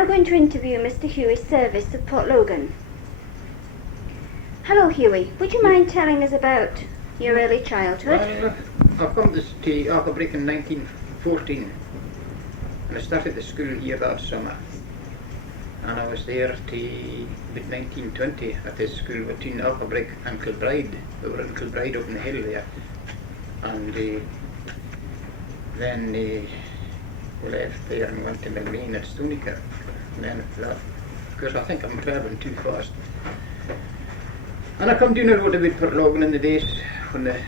now going to interview Mr. Hughie Service of Port Logan. Hello Hughie, would you mind telling us about your early childhood? I come to Kirkmaiden in 1914 and I started the school here that summer. And I was there till mid-1920 at this school between Kirkmaiden and Kirkmaiden. We were in Kirkmaiden up in the hill there. And then we left there and went to Milmain at Stonykirk. And then because I think I'm travelling too fast. And I come down the road a bit for Logan in the days when they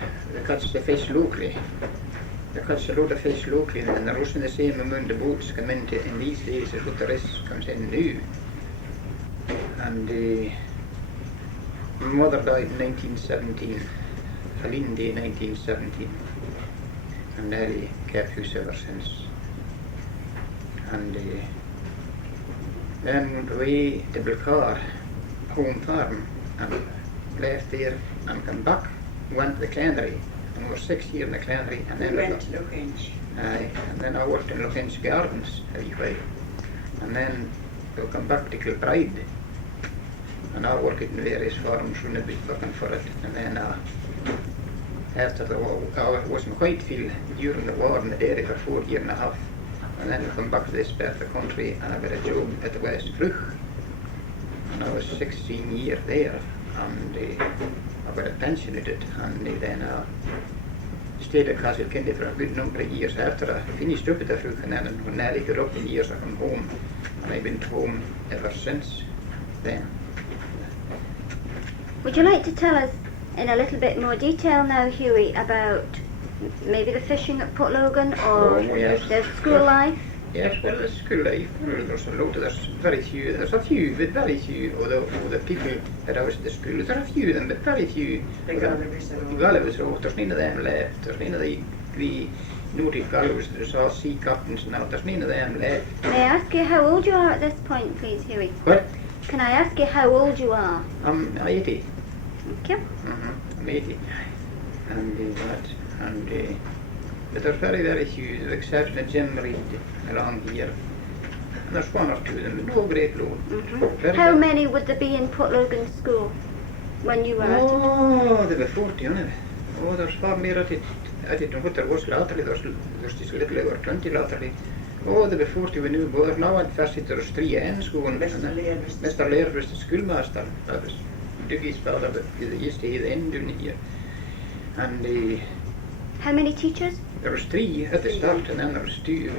catch the fish locally. They catch a lot of fish locally and there wasn't the same amount of boats come in these days as what the rest comes in now. And my mother died in 1917, Helene Day 1917, and Nellie kept house ever since. And then went away to Bilcar, home farm, and left there and come back, went to the cleanery, and we were 6 years in the cleanery, and then went to Logan. And then I worked in Logan's Gardens a wee while, and then we come back to Kirkmaiden, and I worked in various farms, run a bit working for it, and then after the war, I was in Whitefield during the war in the dairy for 4 years and a half, and then I come back to this part of the country and I got a job at the West Fruch, and I was 16 years there, and I got a pension at it, and then I stayed at Castle Kindy for a good number of years after I finished up at the Fruch, and then when Nellie got up in years I come home, and I've been home ever since then. Would you like to tell us in a little bit more detail now, Hughie, about maybe the fishing at Port Logan or the school life? Yes, well, the school life, there's a lot, there's a few, but very few, although the people that I was at the school, there are a few of them, but very few. The Gallows, there's none of them left, there's none of the noted gallows, there's all sea captains now, there's none of them left. May I ask you how old you are at this point, please, Hughie? What? Can I ask you how old you are? I'm 80. Thank you. I'm 80. But there's very, very few, the exception of Jim Reed along here. And there's one or two of them, but no great load. How many would there be in Port Logan School when you were at it? Oh, there were 40 on it. Oh, there's far more at it than what there was latterly. There's just a little over 20 latterly. Oh, there were 40 when we were. Now at first there was 3 ends going. Mr. Laird was the schoolmaster. That was Dougie's father, but he used to hear the end down here. And how many teachers? there was 3 at the start, and then there was two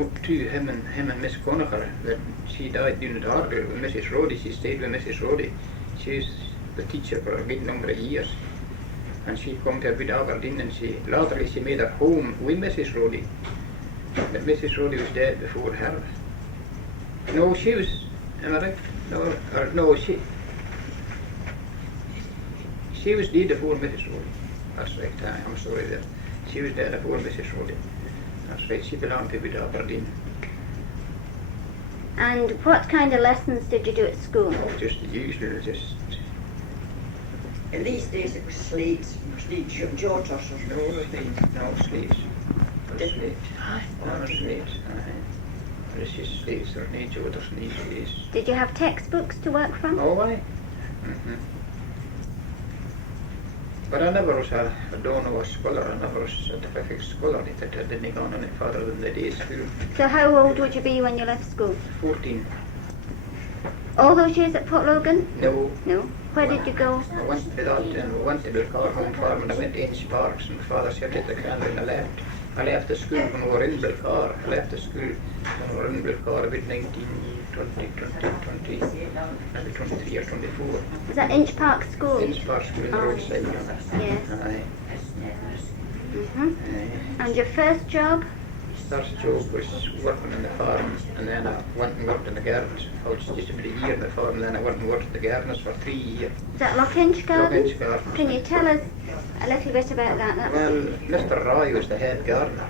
him and Miss Conacher. That she died during the Argyll with Mrs. Roddy. She stayed with Mrs. Roddy. She was the teacher for a good number of years. And she come to a bit Aberdeen, and latterly she made her home with Mrs. Roddy. But Mrs. Roddy was dead before her. No, she was, am I right? No, she was dead before Mrs. Roddy. That's right, I'm sorry there. She was dead before Mrs. Roddy. That's right, she belonged to a bit Aberdeen. And what kind of lessons did you do at school? Oh, just the usual, just... In these days it was slates, jaw tossers. No slates. No slates. It's just slates, there's no jaw, there's no slates. Did you have textbooks to work from? Oh, aye. But I never was a scholar, I never was a terrific scholar. I didn't go on any further than the day school. So how old would you be when you left school? 14. All those years at Port Logan? No. No. Where did you go? I went to that, and we went to Bilcar home farm, and I went to Inch Parks, and my father said at the canal, and I left the school when we were in Bilcar. I left the school when we were in Bilcar about 1920, maybe 23 or 24. Was that Inch Park School? Inch Park School in the roadside. Yes. Aye. And your first job? First job was working in the farm, and then I went and worked in the gardens. I was just about a year in the farm, and then I went and worked in the gardens for 3 years. Is that Loughinch Gardens? Loughinch Gardens. Can you tell us a little bit about that? Well, Mr. Roy was the head gardener.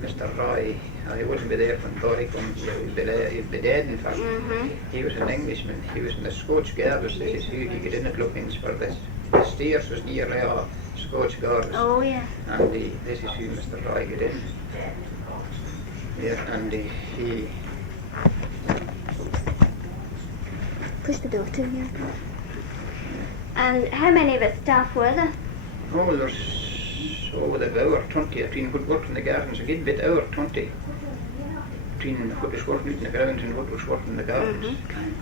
Mr. Roy, he wouldn't be there when Boy comes here, he'd be dead in fact. He was an Englishman, he was in the Scotch Gardens. This is who he got in at Loughinch for this. The stairs was nearly all Scotch Gardens. Oh, yeah. And this is who Mr. Roy got in. Yeah, and he Push the door to you. And how many of us staff were there? Oh, there's over the over 20. Between who worked in the gardens, a good bit over 20. Between who was working in the grounds and who was working in the gardens.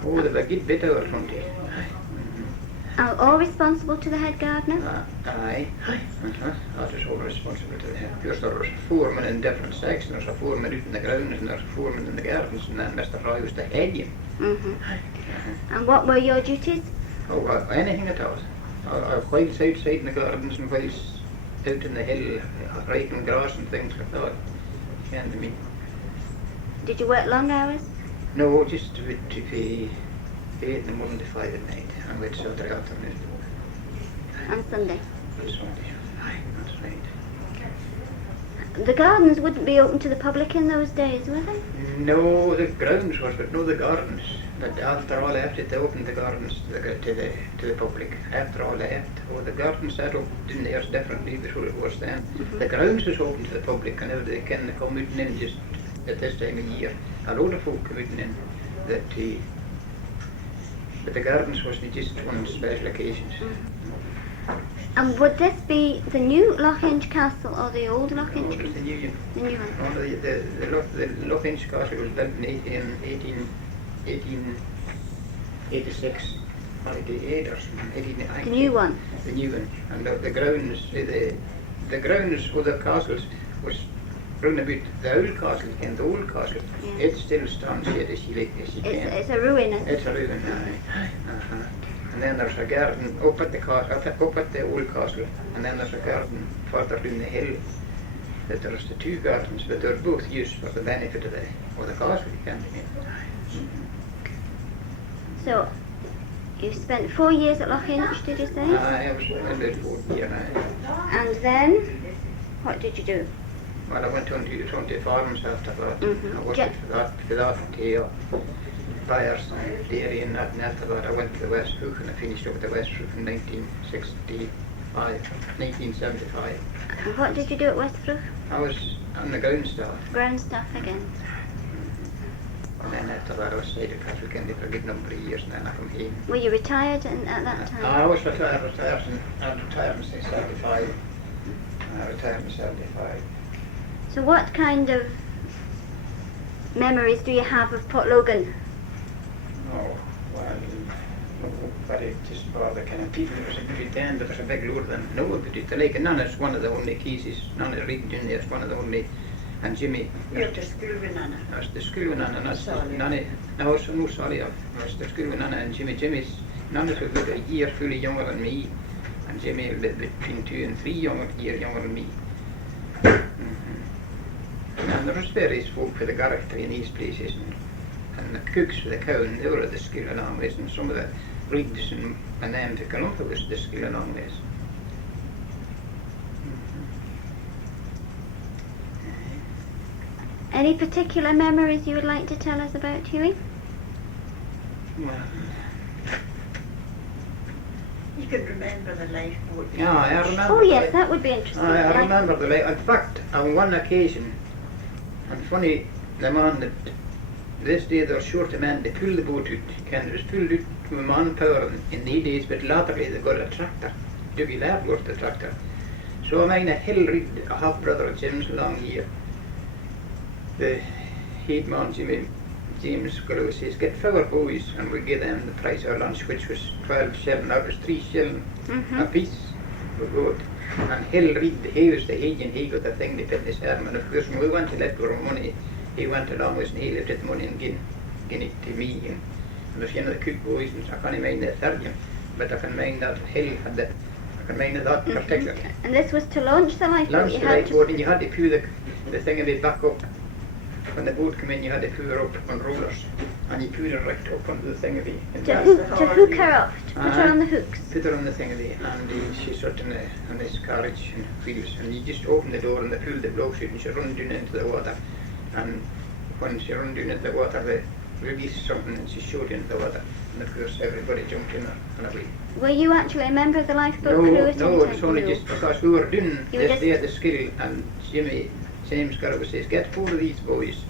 Oh, there was a good bit over 20. Are all responsible to the head gardener? Aye. That is all responsible to the head. Because there was foremen in different sections. There's a foreman out in the grounds and there's a foreman in the gardens, and then Mr. Roy was the head. And what were your duties? Oh, anything at all. Whilst outside in the gardens and whilst out in the hill, raking grass and things like that. Came to me. Did you work long hours? No, just to be 8 in the morning to 5 at night, and we'd Saturday afternoon. And Sunday? And Sunday. Aye, that's right. The gardens wouldn't be open to the public in those days, were they? No, the grounds was, but no the gardens. But after all left it, they opened the gardens to the public. After all left, the gardens that opened in theirs differently before it was then. The grounds was open to the public, and everybody can come out and in just at this time of year. A load of folk come out and in that but the gardens wasn't just on special occasions. And would this be the new Loughinch Castle or the old Loughinch Castle? The new one. The new one. The Loughinch Castle was built in 1886, 88 or something. 1890. The new one. The new one. And the grounds, the grounds for the castles was round about the old castle and the old castle. Yeah. It still stands here as you can. It's a ruin, isn't it? It's a ruin, aye. And then there's a garden up at the old castle, and then there's a garden further down the hill. That there's the two gardens, but they're both used for the benefit of the castle. You can't mean. So, you spent 4 years at Loughinch, did you say? I was in the 4th year. And then, what did you do? Well, I went on to farms after that. I worked for that buyers and dairy and that, and after that I went to the West Roof, and I finished up at the West Roof in 1975. And what did you do at West Roof? I was on the ground staff. Ground staff again. And then after that I was stayed at Castle Kennedy for a good number of years, and then I come home. Were you retired at that time? I was retired in 75. I retired in 75. So what kind of memories do you have of Port Logan? Oh, well, very just for the kind of people that was in it then, there was a big load of them. Nobody did. Like, Nana's one of the only cases, Nana Reed Jr. is one of the only, and Jimmy. You're the school with Nana. That's the school with Nana, that's Nana. No, sorry, that's the school with Nana and Jimmy. Nana's was about a year fully younger than me, and Jimmy a bit between 2 and 3 years younger than me. And there was various folk for the garrity in these places, and the cooks for the cow, and they were at the school along ways, and some of the rigs and them to come up was the school along ways. Any particular memories you would like to tell us about, Hughie? Well, You can remember the lifeboat. yeah, I remember. Oh yes, that would be interesting. I remember the light. In fact, on one occasion, and funny, the man that this day they're short a man, they pull the boat out, it was pulled out to a manpower in the days, but latterly they got a tractor. Dougie Laird got the tractor. So I mean a hill read a half brother of Jim's along here. The head man James Gullow says, get 4 boys and we give them the price of lunch, which was 12 shillings, that was 3 shillings a piece for good. And Hill Reid, he was the agent, he got the thing to put in his arm, and of course when we went to let go of money, he went along with us and he lifted the money and given it to me. And there's the cook boys, and I can't mind the third one, but I can mind that Hill had the, I can mind that particular. And this was to launch the lifeboat? Launch the lifeboat, and you had to pull the thing of it back up. When the boat came in, you had to pull her up on rollers, and you pull her right up onto the thing of it. To hook her up, to put her on the hooks? Put her on the thing of it, and she sat in this carriage and wheels, and you just open the door and they pull the blow chute and she run down into the water. And when she run down into the water, they released something and she shot into the water. And of course everybody jumped in and away. Were you actually a member of the lifeboat crew at any time? No, it was only just because we were doing this day at the skill, and James Gallagher says, get 4 of these boys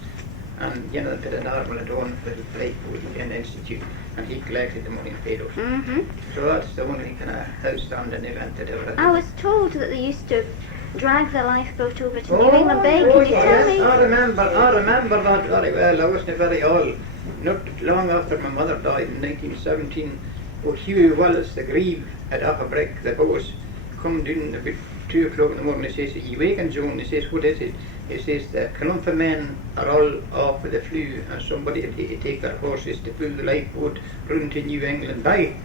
and you know, did a normal at home for the Playboy and Institute, and he collected the money and paid us. So that's the only kind of house-standing event that ever I was told that they used to drag the lifeboat over to New England Bay. Can you tell me? I remember that very well. I wasn't very old. Not long after my mother died in 1917, Hughie Wallace, the grieve, had off a break, the boss, come down about 2 o'clock in the morning. He says, "You waken, Joan?" He says, "What is it?" He says, "The Columba men are all off with the flu, and somebody had to take their horses to pull the lifeboat run to New England Bay."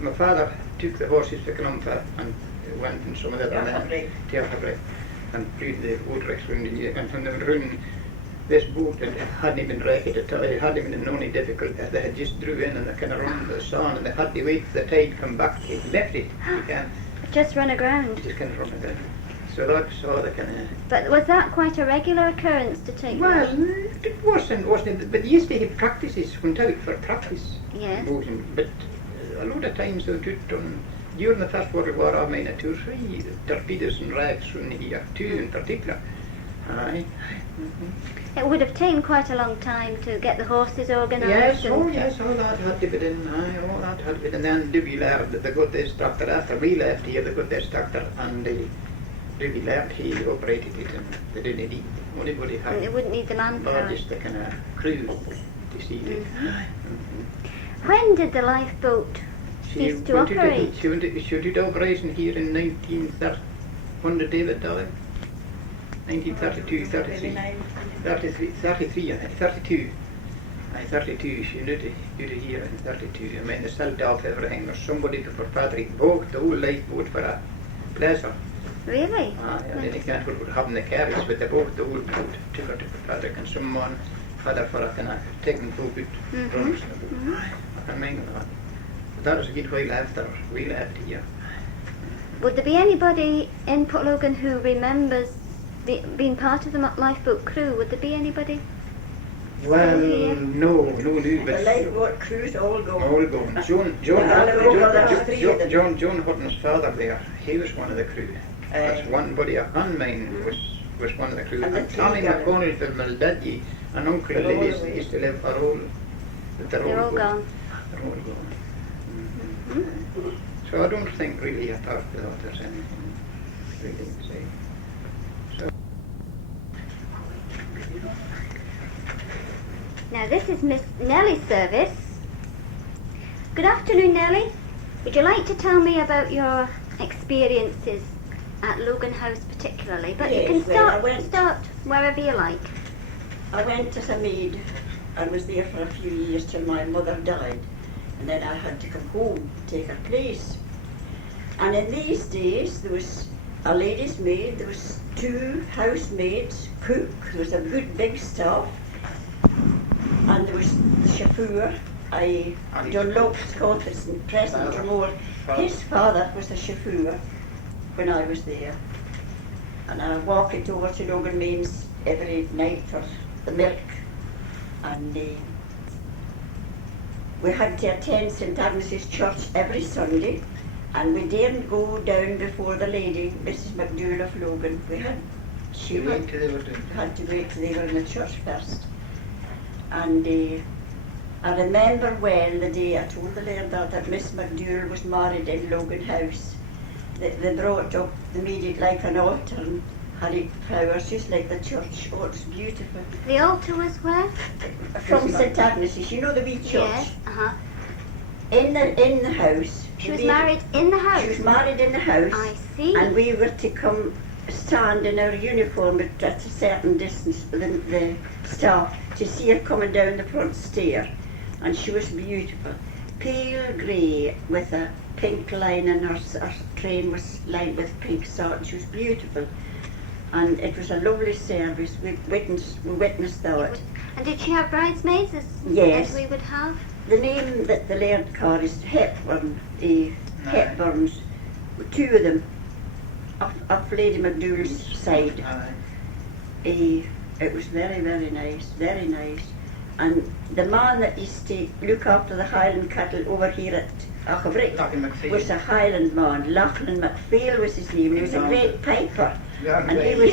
My father took the horses to Columba and went and some of the other men to Africa and pulled the boat racks round the New England. And when they were running, this boat hadn't been wrecked at all. It hadn't been any difficult. They had just drew in and they kind of run to the sun, and they had to wait for the tide come back. It left it. You can't Just run aground. just kind of run aground. So that's all the kind of. But was that quite a regular occurrence to take? Well, it wasn't. But they used to have practices, went out for practice. Yes. Boating. But a lot of times they did done. During the First World War, I mean, 2 or 3 torpedoes and wrecks from here, 2 in particular. Aye. It would have taken quite a long time to get the horses organised. Yes, all that had to be done. Aye, all that had to be done. And Dewey learned that they got this tractor after we left here. They got this tractor, and Dewey learned he operated it, and they didn't need anybody had. They wouldn't need the manpower. Just the kind of crew to see it. When did the lifeboat cease to operate? She did operation here in 1930. When did David die? 1932, 33. 33, 32. 32, she did it here in 32. I mean, they sold off everything. There's somebody for Patrick bought the whole lifeboat for a pleasure. Really? And then they can't go having the carriage, but they bought the whole boat, took it to Patrick, and someone had her for a kind of technical boat runs. I can mind that. But that was a good while after we left here. Would there be anybody in Port Logan who remembers being part of the lifeboat crew? Would there be anybody? Well, no, but The lifeboat crew's all gone. all gone. John Hutton's father there, he was one of the crew. That's one buddy of mine was one of the crew. And Tommy McConnell from Mildadgy and Uncle Lillis used to live for all. But they're all gone. They're all gone. So I don't think really apart from that there's anything really to say. Now this is Miss Nellie's service. Good afternoon, Nellie. Would you like to tell me about your experiences at Logan House particularly? But Yes, you can well, start wherever you like. I went as a maid and was there for a few years till my mother died, and then I had to come home to take her place. And in these days there was a lady's maid, there was 2 housemaids, cook, there was a good big staff, and there was the chauffeur. I done Locke's conference in present more. His father was the chauffeur when I was there, and I walked it over to Logan Mains every night for the milk, and we had to attend St Agnes's Church every Sunday, and we daren't go down before the lady, Mrs McDougall of Logan. She had to wait till they were in the church first. And I remember well the day I told the laird that Miss McDougall was married in Logan House. They brought up the mead like an altar and had it flowers just like the church. Oh, it was beautiful. The altar was where? From St Agnes's, you know the wee church? Yes. In the house. She was married in the house? She was married in the house. I see. And we were to come stand in our uniform at a certain distance within the staff to see her coming down the front stair. And she was beautiful. Pale grey with a pink line, and her train was lined with pink satin. She was beautiful. And it was a lovely service. We witnessed that. And did she have bridesmaids as we would have? The name that the laird called is Hepburn, Hepburns. 2 of them, of Lady McDougall's side. It was very, very nice, very nice. And the man that used to look after the Highland cattle over here at Auchivrick was a Highland man. Lachlan MacPhail was his name. He was a great piper. And he was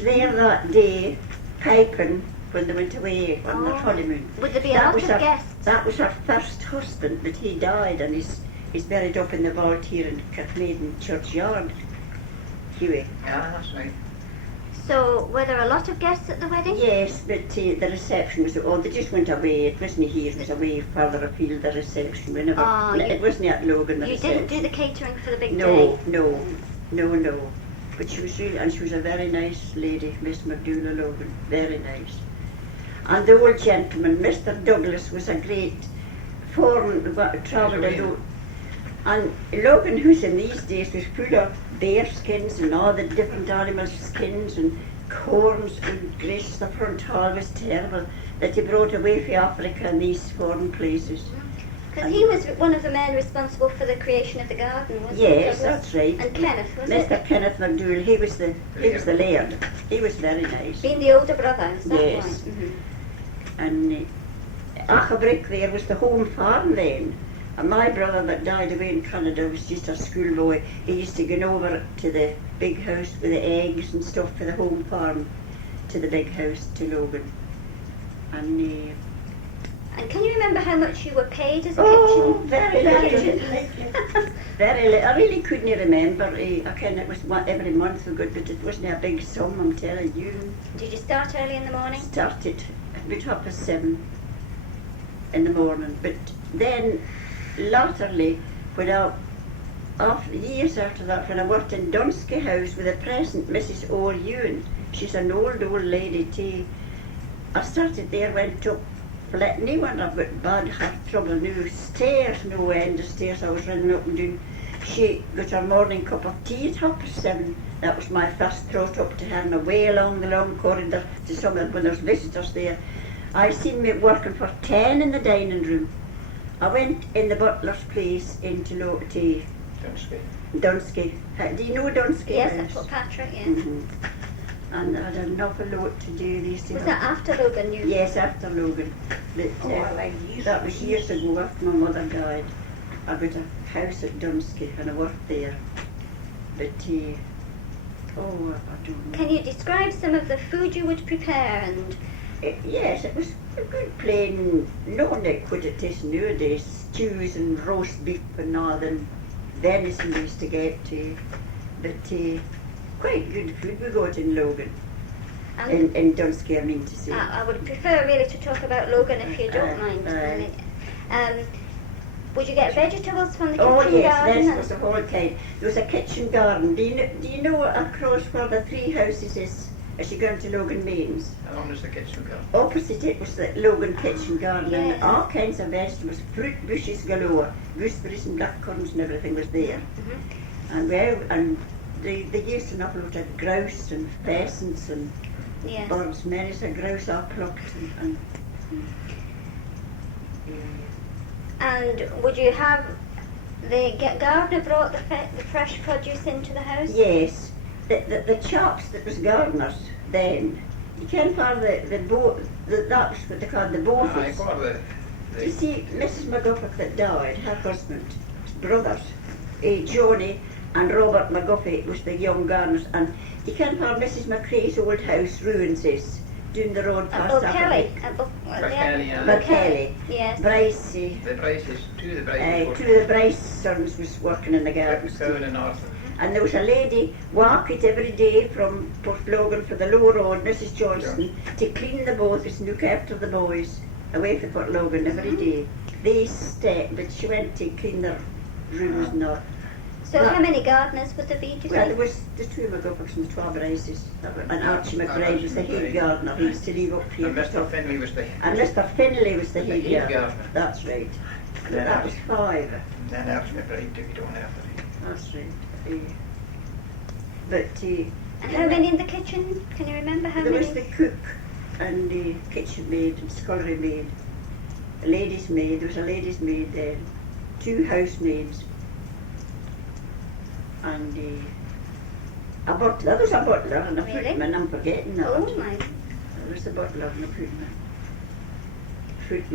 there that day piping when they went away on their honeymoon. Would there be a lot of her, guests? that was her first husband, but he died and he's buried up in the vault here in Kirkmaiden churchyard, Hughie. Yeah, that's right. So, were there a lot of guests at the wedding? Yes, but the reception was, they just went away. It wasn't here, it was away further afield, the reception. We never, it wasn't at Logan, the You reception. didn't do the catering for the big day? No. But she was really, and she was a very nice lady, Miss McDougall Logan, very nice. And the old gentleman, Mr. Douglas, was a great foreign, travelled alone. And Logan, who's in these days, was full of bear skins and all the different animal skins and corns and gracious, the front hall was terrible, that he brought away from Africa and these foreign places. Because he was one of the men responsible for the creation of the garden, wasn't he? Yes, that's right. And Kenneth, was it? Mr. Kenneth McDougall, he was the laird. He was very nice. Being the older brother, is that Yes. right? Mm-hmm. And Achabrick there was the home farm then. And my brother that died away in Canada was just a schoolboy. He used to go over to the big house with the eggs and stuff for the home farm, to the big house, to Logan. And can you remember how much you were paid as a very little. Very little. I really couldn't remember. I kind it was every month we got, but it wasn't a big sum, I'm telling you. kitchen? Did you start early in the morning? Started about 7:30 in the morning, but then latterly, after years after that, when I worked in Dunsky House with the present Mrs. Orr Ewan, she's an old lady too. I started there, went up Fletney when I've got bad heart trouble now, stairs, no end of stairs I was running up and down. She got her morning cup of tea at 7:30. That was my first trot up to her and away along the long corridor to some of when there's visitors there. I seen me working for 10 in the dining room. I went in the butler's place into Dunsky. Do you know Dunsky? Yes, that's what Patrick, yeah. Mm-hmm. And I had an awful lot to do these days. Was that after Logan? Yes, after Logan. But, that was years ago after my mother died. I got a house at Dunsky and I worked there. But, I don't know. Can you describe some of the food you would prepare? And Yes, it was a good plain, no liquid it is nowadays, stews and roast beef and all the venison we used to get to. But quite good food we got in Logan. In Dunsky, I mean to say. I would prefer really to talk about Logan if you don't mind. Would you get vegetables from the kitchen garden? Oh yes, there was a whole kind. There was a kitchen garden. Do you know across where the three houses is as you go into Logan Mains? How long is the kitchen garden? Opposite it was the Logan kitchen garden and Yes. all kinds of vegetables, fruit bushes galore, gooseberries and blackcurrants and everything was there. Mm-hmm. And they used an awful lot of grouse and pheasants and Yes. birds. Many a grouse are plucked And would you have the gardener brought the fresh produce into the house? yes, the chaps that was gardeners then. You can't find the boat. That's what they called the I boaters. got You see, Mrs. McGuffey that died, her husband, brothers, Johnny and Robert McGuffey was the young gardeners, and you can't find Mrs. McCree's old house ruins is down the road past Kelly. Kelly. Yes. Bryce, the Bryces, two of the Bryces. two of the Bryce sons was working in the gardens. Cowan and Arthur. And there was a lady walk it every day from Port Logan for the low road, Mrs. Johnston, to clean the boats and look after the boys away from Port Logan every day. They stayed, but she went to clean their rooms and all. So how many gardeners would there be, do you Well, there think? was the two McGuffers and the 12 Bryces, and Archie McBride was the head gardener. He used to leave up here. And Mr. Finley was the And Mr. Finley was the head head gardener. gardener. That's right. And But that was 5. And then Archie McBride took it on after him. That's right. But And how many in the kitchen? Can you remember how there many? was the cook and the kitchen maid and scullery maid, a lady's maid. There was a lady's maid then, 2 housemaids, and a butler. There was a butler and a Really? footman. I'm forgetting that. Oh my. There was a butler and a footman.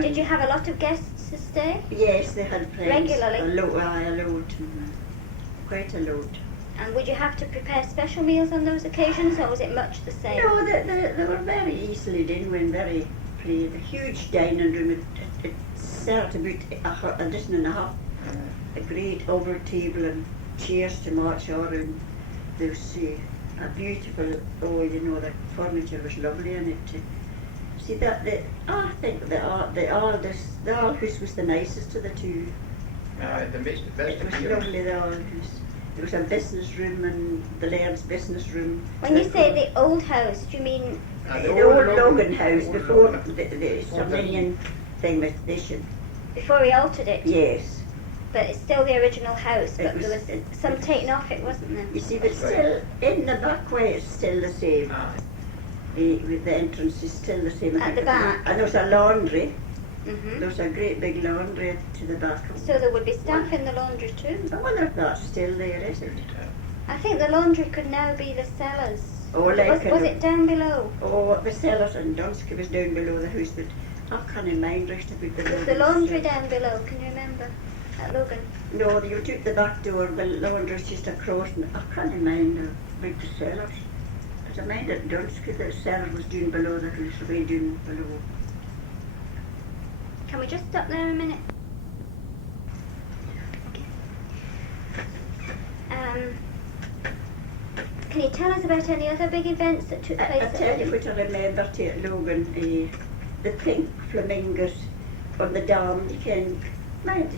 Did you have a lot of guests to stay? Yes, they had friends. Regularly? A load, quite a load. And would you have to prepare special meals on those occasions, or was it much the same? No, they were very easily done and very free. A huge dining room, it served about a dozen and a half. A great oval table and chairs to march around. There was a beautiful, the furniture was lovely in it. See I think the All House was the nicest of the two. The best It was lovely, the All House. There was a business room and the Laird's business room. When you say the old house, do you mean The old Logan house Old before Logan. the Sarminian thing with addition. before he altered it? Yes. But it's still the original house, It but was- there was some taken off it, wasn't there? You see, but still, in the back way, it's still the same. With the entrance is still the same. At the back? And there's a laundry. Hmm. There's a great big laundry to the back. So there would be staff in the laundry too. I wonder if that's still there, is it? I think the laundry could now be the cellars. Oh, like Was it down below? Oh, the cellars in Dunsky was down below the house, but I can't mind rest about the Was the laundry down below? Can you remember? At Logan. No, you took the back door, the laundry's just across, and I can't mind about the cellars. Because I mind at Dunsky the cellar was down below the house, way down below. Can we just stop there a minute? Can you tell us about any other big events that took place I at tell you Logan? what I remember to at Logan, the pink flamingos on the dam, you can mind,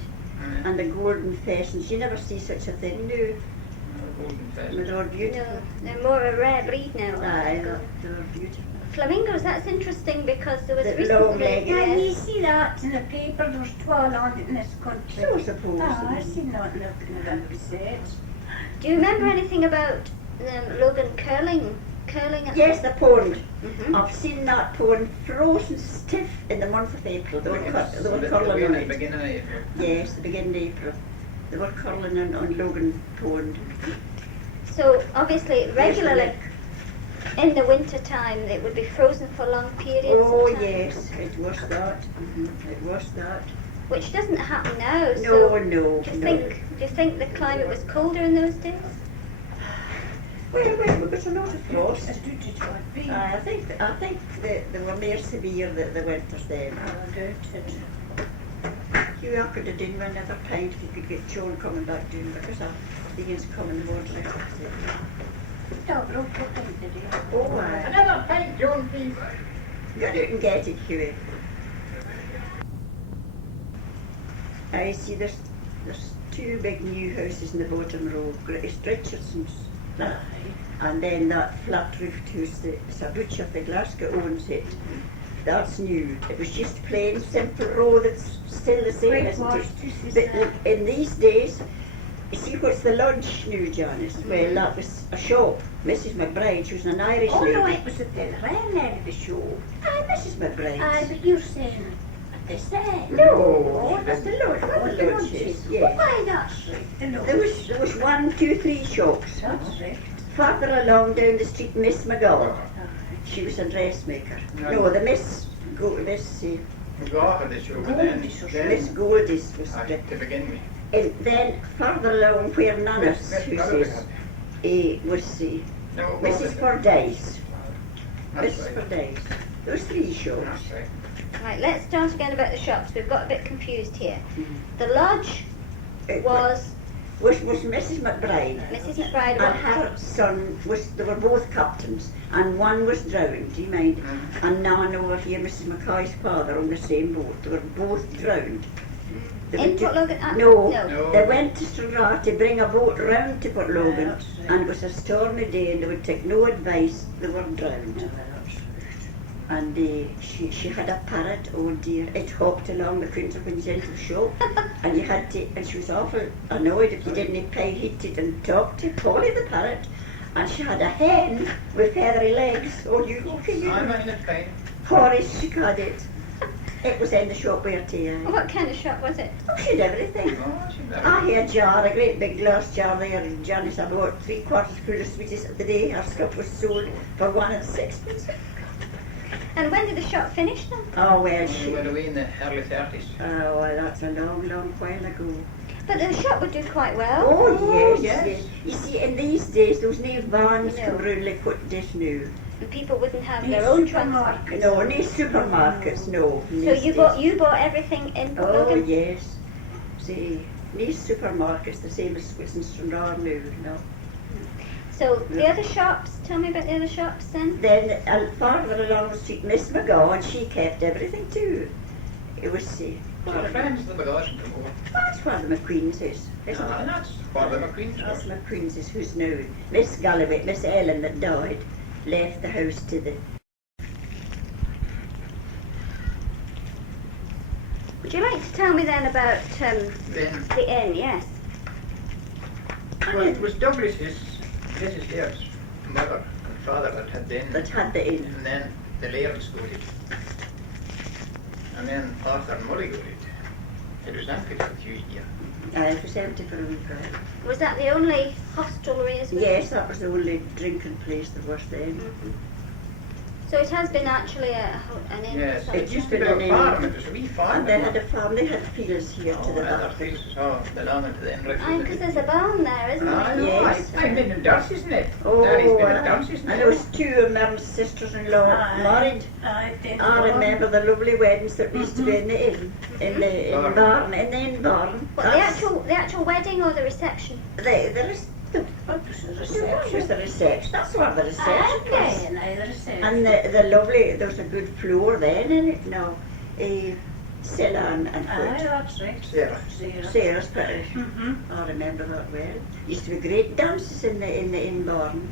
and the golden pheasants. You never see such a thing now. They're all beautiful. No, they're more a rare breed now. Aye, they're beautiful. Flamingos, that's interesting because there was The recently... long-legged. Yeah, you Yes. see that in the paper, there's 12 on it in this country. So suppose. I've seen that in the research. Do you remember anything about Logan curling? Curling at Yes, the pond. Mhm. I've seen that pond frozen stiff in the month of April. They were curling on it. Beginning of April. Yes, the beginning of April. They were curling on Logan Pond. So obviously, regularly in the winter time, it would be frozen for long periods. Oh of time, yes, it was that. It was that. which doesn't happen now. No, so no, do you no. think the climate was colder in those days? Well, we got a lot of frost. I do it would be. I think they were more severe the winters then. I doubt it. You could have done another pint if you could get John coming back down because the years coming the water. No, don't put them today. Oh, aye. Another pint, John, please. You didn't get it, Hughie. I see there's two big new houses in the bottom row. It's Richardson's. That. And then that flat roofed house, it's a butcher of the Glasgow owns it. That's new. It was just plain, simple row that's still the same, Great isn't it? Marsh, this is But that. in these days, you see what's the lodge new, Janice? Well, that was a shop. Mrs. McBride, she was an Irish Oh lady. no, it was at the end of the show. Ah, Mrs. McBride. But you're saying at this end. No, Oh, that's the lodge. Oh, What the the lodge lodge is? is. Yeah. Why, that's right. The lodge. There was 1, 2, 3 shops. That's right. Farther along down the street, Miss McGowan. Aye. She was a dressmaker. Right. No, the Miss We go off of the show, but then, Miss then Goldis was aye, to begin with. and then farther along where Nana's house is, was No, Mrs. Fordyce. That's Mrs. right. Fordyce. There was 3 shops. That's right. Right, let's start again about the shops. We've got a bit confused here. Mhm. The lodge It was was Mrs. McBride. Mrs. McBride. And her son they were both captains, and one was drowned, do you mind? And Nan over here, Mrs. Mackay's father, on the same boat. They were both drowned. They In went to- Port Logan? No, No. they went to Stranraer to bring a boat round to Port Logan, that's right. and it was a stormy day, and they would take no advice. They were drowned. And she had a parrot, oh dear, it hopped along the counter when you went into the shop, and you had to, and she was awful annoyed if you didn't pay heed it and talk to Polly the parrot. And she had a hen with feathery legs. Oh, you I'm in a pain. Horace, she had it. It was in the shop where to. What kind of shop was it? Oh, she had everything. Oh, she I had a jar, a great big glass jar there, and Janice, I bought 3/4 full of sweeties the day her stuff was sold for 1 and 6. And when did the shop finish then? Oh, well, We went away in the early 30s. Oh, well, that's a long, long while ago. But the shop would do quite well. Oh, yes, yes. yes. You see, in these days, there was no vans No. come round like what this now. And people wouldn't have These their own transport. supermarkets. No, no supermarkets, no. So you bought everything in Port Oh, Logan? yes. See, these supermarkets, the same as in Stranraer now, you know. So the other shops, tell me about the other shops then. Then farther along the street, Miss McGaw, and she kept everything too. It was, Our friends, the bagage and the more. that's where the McQueen's is, isn't Ah, it? that's where the McQueen's That's was. McQueen's is who's now. Miss Galloway, Miss Ellen that died, left the house to the... Would you like to tell me then about Then, the inn? Yes. well, it was Douglas's, Mrs. Dare's mother and father that had the inn. that had the inn. And then the Lairds got it. And then Arthur and Molly got it. It was empty for a few years. It was empty for a week while. Was that the only hostelry as well? Yes, that was the only drinking place there was then. Mhm. So it has been actually an inn. Yes, for It some used time. to a be- farm, it was a wee farm. And they had a farm, they had fields here to Oh, the other back. fields, oh, belonging to the inn. Aye, because there's a barn there, isn't I there? know, Yes. I've been in Darcy's net. Oh, Daddy's been in and Darcy's net. there was two of my sisters-in-law Aye. married. I did. I remember the lovely weddings that used to be in the inn, in the inn barn, in the inn barn. What, the actual wedding or the reception? There is What was the there was reception? the reception. That's where the reception was. Okay, and I the reception. And the lovely, there was a good floor then in it now. Cellar and Aye, foot. that's right. Sarah. Sarah's parish. Mm-hmm. I remember that well. Used to be great dances in the inn barn.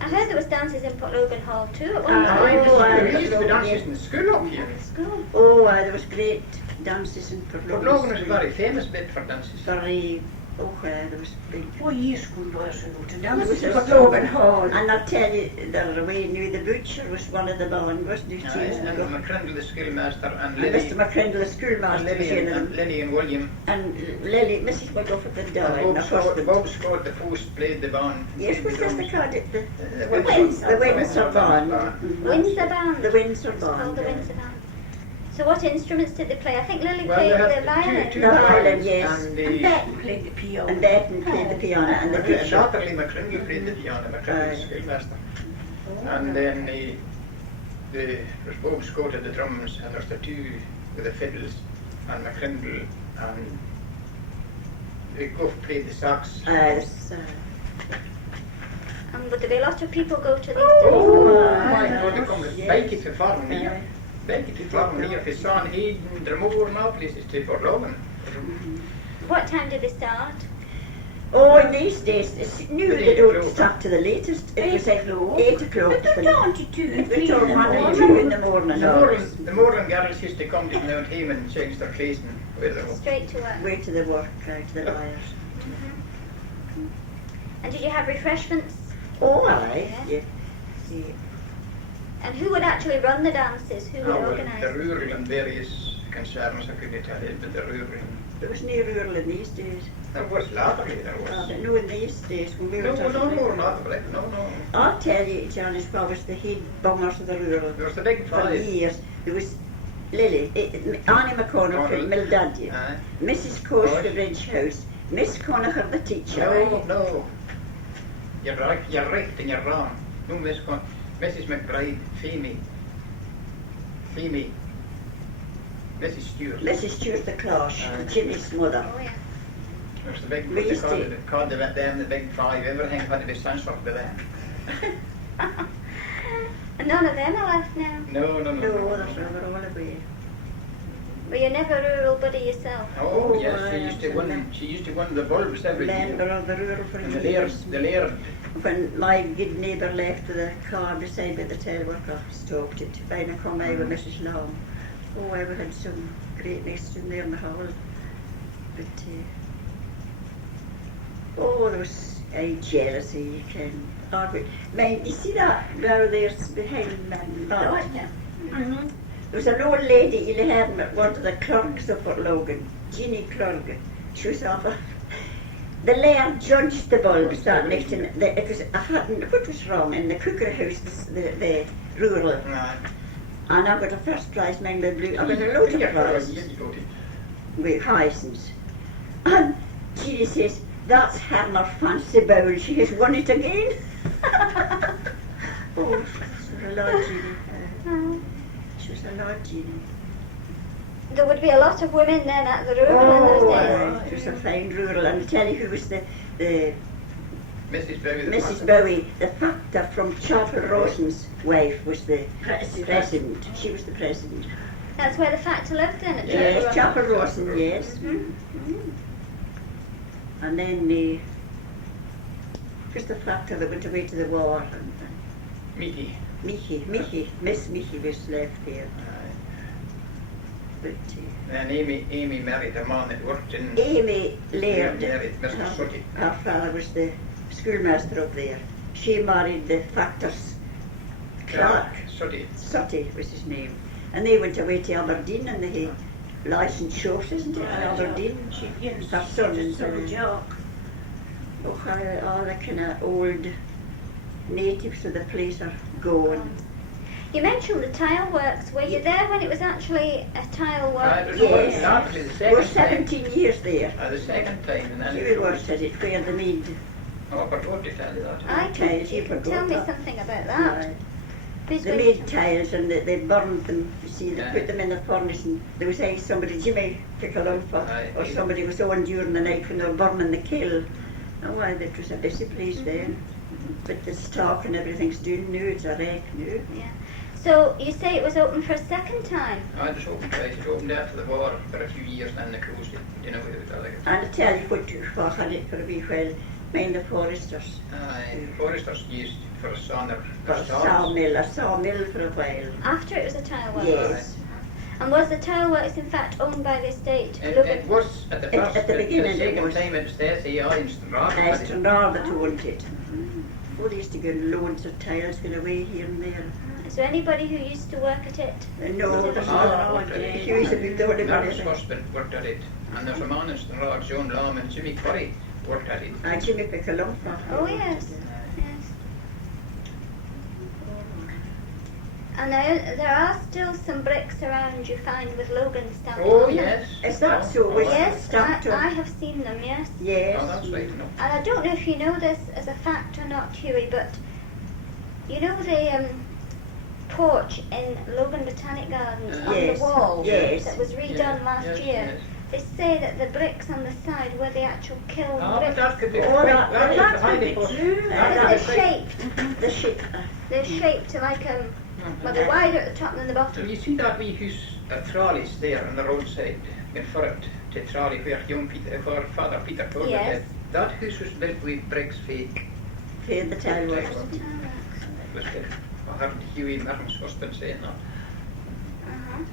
I heard there was dances in Port Logan Hall too at one Aye. time. Oh, aye, there used to be Logan, dances in the school up here. School. Oh, there was great dances in Port But Logan. Logan is a very famous bit for dances. Very, there was big. What year school was it? To There was dance? a Logan Hall. And I'll tell you, the way knew the butcher was one of the barn, wasn't he? Aye, and McCrindle, the schoolmaster, and And Lily, Mr. McCrindle, the and schoolmaster, was Lily, in and them. Lily and William. And Lily, Mrs. McGuffin that died. And and Bob of Scott, course Bob Scott, the post, played the band. Yes, played was the that the drums. card? The The Windsor barn. Windsor band. The Windsor It's barn. called the Windsor band. So what instruments did they play? I think Lily Well, played they the had violin. two The violin, violins, yes. and And the Betty played the piano. And Betton played the piano and the picture. Dr. Lee McCrindle played the piano, McCrindle, Aye. the schoolmaster. And then there's Bob Scott at the drums, and there's the two with the fiddles, and McCrindle, and Gough played the sax. That's, And would there be a lot of people go to these Oh, Aye. my God, they come to Yes. Becky to farm Aye. here. Becky to farm here, his son, Hayden, Dromore, and all places to Port Logan. What time did they start? Oh, in these days, it's new But they 8 don't o'clock. start to the latest. It was 8 o'clock. 8 o'clock. But they're down to 2 and It 3 was till in the 1 and morning. 2 in the morning. The morning girls used to come to Mount Hame and change their clothes and wear them up. Straight to work. Way to the work, to the buyers. And did you have refreshments? Oh, aye. Yeah. Yeah. And who would actually run the dances? Who would Oh, well, organise? the rural and various concerns, I couldn't tell you, but the rural. There was no rural in these days. There was latterly, there was. No, in these days when we were No, talking. not like, no. I'll tell you, John, as far as the head bongers of the rural. There was the big For five. years, there was Lily, Annie McConnell from Mildaddy, Aye. Mrs. Coast, Coast. the Bridge House, Miss Conacher, the teacher. No. You're right and you're wrong. No, Mrs. McBride, Feemy, Mrs. Stewart. Mrs. Stewart, the Clash, Aye. Jimmy's mother. Oh yeah. There's the big, We what they used called to- it, called them the big five. Everything had to be censored by them. And none of them are left now. No. No, they're all away. Were you never a rural buddy yourself? Oh, yes, aye, she used to win the bulbs every Member year. of the rural for And the years. laird. When my good neighbour left with a car beside me, the tail worker stopped it. When I come out with Mrs. Long. Oh, I had some great nests in there in the hall. But, there was a jealousy, you can argue. You see that bar there's behind man? Mm-hmm. There was an old lady you had met one of the clerks up at Logan, Jeannie Clerk. She was off. The laird judged the bulbs that night, and it was what was wrong in the cookery house, the rural. Aye. And I got a first prize man with blue. I got a load of prizes with hyacinths. And Judy says, that's her fancy bowl. She has won it again. Oh, she was a lot, Judy. She was a lot, Judy. There would be a lot of women then at the rural in those days. It was a fine rural. And I tell you who was the Mrs. Bowie. Mrs. Bowie, the factor from Chapel Rawson's wife, was the president. She was the president. That's where the factor lived then at Yes, Chapel Chapel Rawson, yes. And then just the factor that went away to the war. And, Mickey. Miss Mickey was left there. But And Amy married a man that worked in... Amy Laird, Married Mr. Sutty. our father was the schoolmaster up there. She married the factor's clerk. Sutty. Sutty was his name. And they went away to Aberdeen and they had licensed shows, isn't it, in Aberdeen? Yes. Her son and So Jock. oh, how all the kind of old natives of the place are going. You mentioned the tile works. Were you there when it was actually a tile work? Yes. Actually, the We second were 17 years there. The second time, and then... We worked at it where they made Oh, but what did you tell you that? I tiles. you can tell me something about that. Please They go- made tiles and they burned them. You see, they Yeah. put them in the furnace and there was somebody, Jimmy took a lump for, Aye. or somebody was on during the night when they were burning the kiln. Oh, why, it was a busy place then. But the stock and everything's doing now, it's a wreck now. Yeah. So you say it was open for a second time? I just opened twice. It opened after the war for a few years and then they closed it. You know, it was like... And I tell you what had it for a wee while, mind the foresters. Foresters used for a sauna. For a sawmill for a while. After it was a tile work? Yes. And was the tile works in fact owned by the estate? It was at the first, At the beginning the second it was. time it was there, see, I instantly Nice to know that you wanted. Oh, they used to get loads of tiles going away here and there. Is there anybody who used to work at it? No, there's not. He used to be the only one. Mark's husband worked at it, and there's a man in Stranraer, John Lam and Jimmy Curry worked at it. And Jimmy picked a lump for her. Oh yes, yes. And there are still some bricks around you find with Logan stamped Oh on them. yes. Is that Oh, so? oh, Is Yes, stamped I on? have seen them, yes. Yes. Oh, that's right, no. And I don't know if you know this as a fact or not, Hughie, but you know the porch in Logan Botanic Gardens on Yes, the wall yes. that was redone last yes, year? yes. They say that the bricks on the side were the actual kiln Oh, but bricks. that could be Oh, quite- that that is could be highly possible. true. That They're is right. shaped. The shape. They're shaped like well, they're wider at the top than the So bottom. you see that wee house trolleys there on the roadside in front to trolley where young Peter, where Father Peter told me Yes. that house was built with bricks fake. Fair the tile works. It was built. I heard Hughie Nelnie's husband saying that. Uh-huh.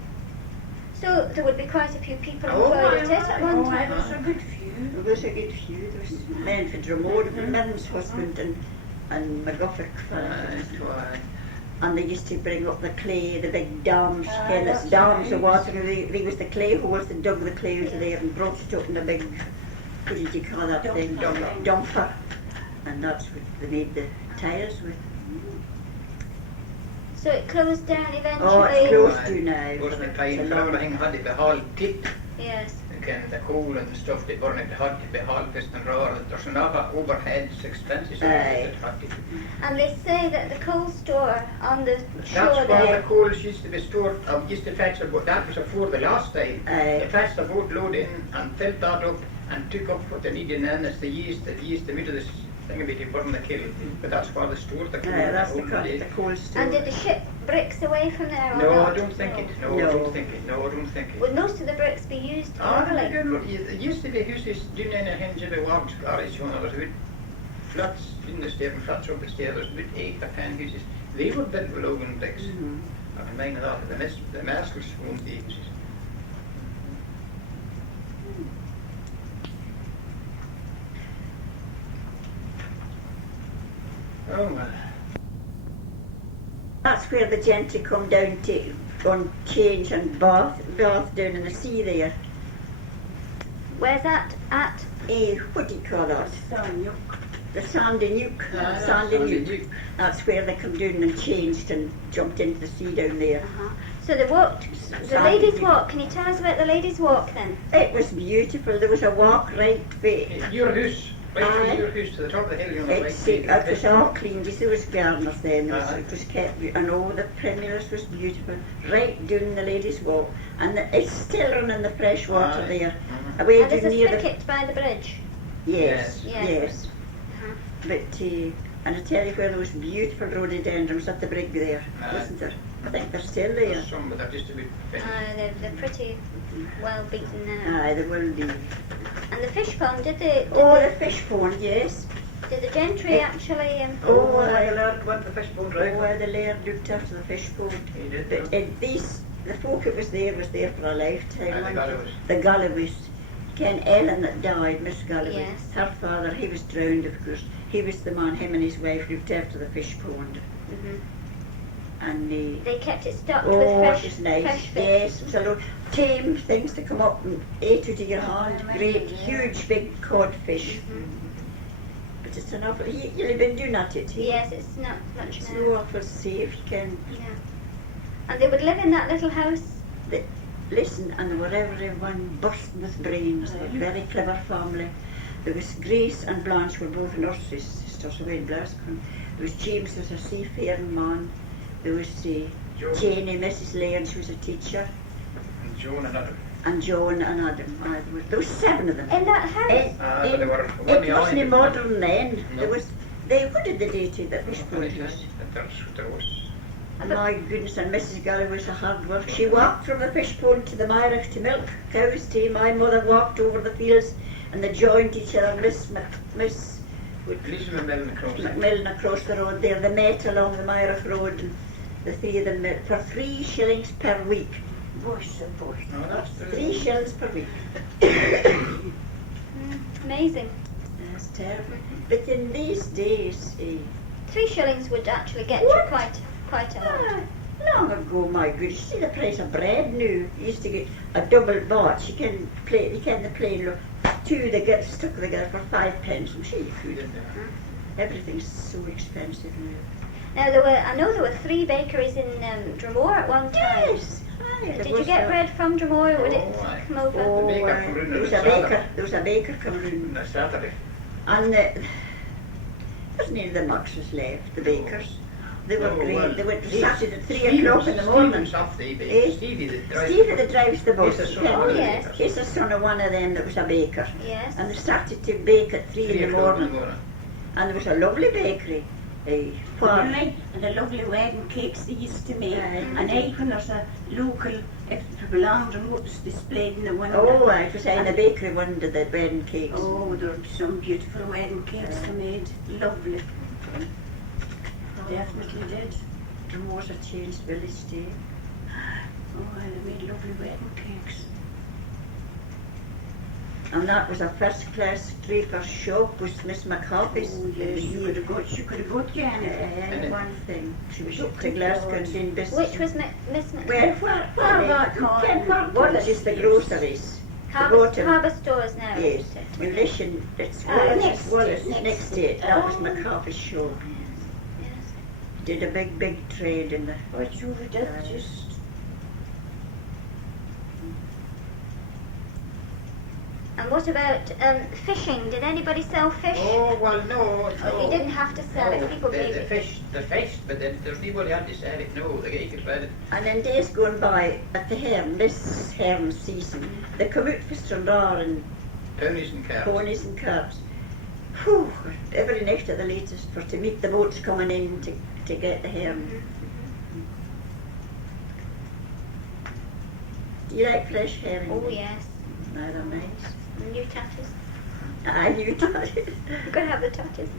So there would be quite a few people Oh, employed at it aye, at aye. one Oh, time. I was a good few. There was a good few. There was men for Dromore, men's husband and McGuffick. Why? And they used to bring up the clay, the big dams, That's careless dams of nice. water. They was the clay holes that dug the clay into there and brought it up in a big, what did you call that thing? Dumper. Dumper. And that's what they made the tiles with. So it closed down eventually. Oh, it's closed to now. Wasn't it It's time a for long- everything had to be hauled tipped? Yes. Again, the coal and the stuff they burn it had to be hauled pissed and raw. There's another overheads expenses Aye. that had to be. And they say that the coal store on the shore That's where there. the coals used to be stored. Used to fetch a boat. That was before the last time. Aye. They fetched a boatload in and filled that up and took up what they needed, and then as they used them into this thing to burn the kiln. But that's where they stored the coal. That's the, whole day. the coal store. And did they ship bricks away from there or No, not? I don't think it. No, No. I don't think it. No, I don't think it. Would most of the bricks be used Ah, orally? it used to be houses down in a hinge of a wards garage, you know, there's about flats in the stair and flats up the stair, there's about 8 or 10 houses. They were built with Logan bricks. Mhm. I can mind that, the Maskers owned the houses. Oh well. That's where the gentry come down to on change and bath down in the sea there. Where's that at? What do you call that? Son, you. the Sandy Nuke. Ah, Sandy Sandy Nuke. Nuke. That's where they come down and changed and jumped into the sea down there. Uh-huh. So they walked, the Sandy ladies' Nuke. walk. Can you tell us about the ladies' walk then? It was beautiful. There was a walk right way. Your house, right Aye. from your house to the top of the hill, you know, It was all clean. There was gardeners then. Aye. It was kept, and all the premiers was beautiful. Right down the ladies' walk, and it's still running the fresh water Aye. there. Mhm. Away And there's down a near the spigot by the bridge. yes, Yes. yes. Uh-huh. But and I tell you where there was beautiful rhododendrons at the brig there, Aye. wasn't there? I think they're still there. There's some, but they're just a bit finished. They're pretty well beaten now. Aye, they will be. And the fish pond, did the Oh, the fish pond, yes. did the gentry actually? Oh, I aye. learned what the fish pond right. Oh, the laird looked after the fish pond. He did. But the folk that was there for a lifetime. Aye, the wasn't Gallows. it? The Gallows. Ken Ellen that died, Miss Galloway. Yes. Her father, he was drowned, of course. He was the man, him and his wife looked after the fish pond. Mhm. And They kept it stocked oh, with it fresh, was nice. fresh fish. Yes, it was a lot tame things to come up and ate out of your hand. Great, huge, big codfish. Mhm. But it's an awful. You've been doing at it. Yes, it's not much It's now. no awful safe. You can Yeah. And they would live in that little house. listen, and they were everyone bursting with brains. They were a very clever family. There was Grace and Blanche were both nurses, sisters away in Glasgow. There was James, was a seafaring man. There was Janie, Mrs. Laird, she was a teacher. And Joan and Adam. And John and Adam. There was 7 of them. In that house? But they were It wasn't modern then. No. There was. What did they do to that fish pond? There was. My goodness, and Mrs. Galloway was a hard work. She walked from the fish pond to the Myrich to milk cows. My mother walked over the fields, and they joined each other. Miss Lisa McMillan across. Macmillan across the road there. They met along the Myrich road, and the 3 of them met for 3 shillings per week. Voice and voice. No, that's 3 shillings per week. Amazing. That's terrible. But in these days, 3 shillings would actually get you What? quite a lot. long ago, my goodness, see the price of bread now. You used to get a double batch. You can the plain look. 2 they get stuck together for 5 pence. I'm sure you could. Everything's so expensive now. Now I know there were 3 bakeries in Dromore at one time. Yes. Aye, there Did you was get a- bread from Dromore or would it Oh, aye. come over? Oh, The baker aye. come round There was on a the Saturday. baker. There was a baker coming in. On a Saturday. And there's nearly the Maxes left, the bakers. They were Oh, great. well, they went to Steve- Saturday at 3 o'clock in the morning. Stephen's off the Eh? Stevie that drives. Stevie that drives the bus. He's a son yeah. of one of the yes. bakers. He's the son of one of them that was a baker. Yes. And they started to bake at 3 in the morning. morning. And there was a lovely bakery. Farm. And the lovely wedding cakes they used to make. Aye. And even when there's a local, if it belonged and what was displayed in the window. Oh, I was in the bakery one of the wedding cakes. Oh, there were some beautiful wedding cakes they made. Lovely. Definitely did. Dromore's a changed village day. Oh, they made lovely wedding cakes. And that was a first class draper's shop with Miss McCarthy's. Oh, yes, you could have got Janet. One thing. She was up to Glasgow and doing business. Which was Miss Where about Corn? Wallace is the groceries. Harbour Stores now, Yes. isn't it? Relation, it's next Wallace, to it, next to it. That was Oh. McCarthy's shop. Yes. Did a big trade in the. What you did just. And what about fishing? Did anybody sell fish? Oh, well, no. Oh, you didn't have to sell it. People gave the it. fish, but then there's nobody had to sell it. No, the guy could sell it. And in days going by at the Herm, this Herm season, they come out for Stranraer and Ponies and calves. ponies and calves. Whew, every night at the latest for to meet the boats coming in to get the Herm. Do you like fresh herring? Oh yes. No, they're nice. New tatties. I knew that. You're going to have the tatties.